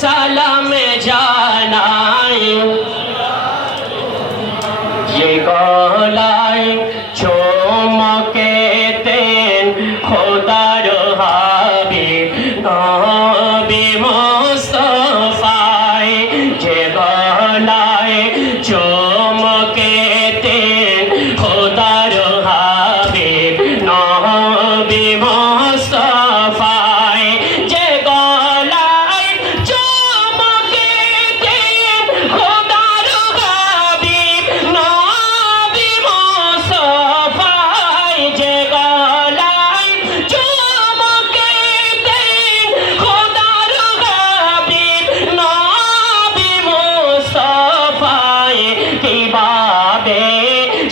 সালাম জানাই যে গলায় চমকেতেন খোদার হাবিব নবী মুস্তাফা যে গলায় চমকেতেন খোদার হাবিব নবী মুস্তাফা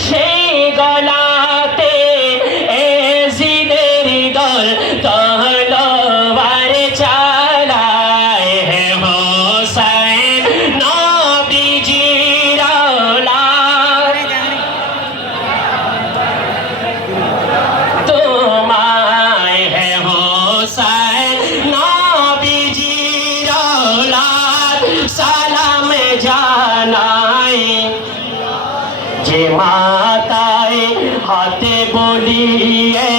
সেই গলাতে এজিদের দল তলোয়ার চালায় হে হোসেন নবীজির औलाद তোমায় হে হোসেন নবীজির औलाद সালাম জানাই যে মাতায় হাতে বলিয়ে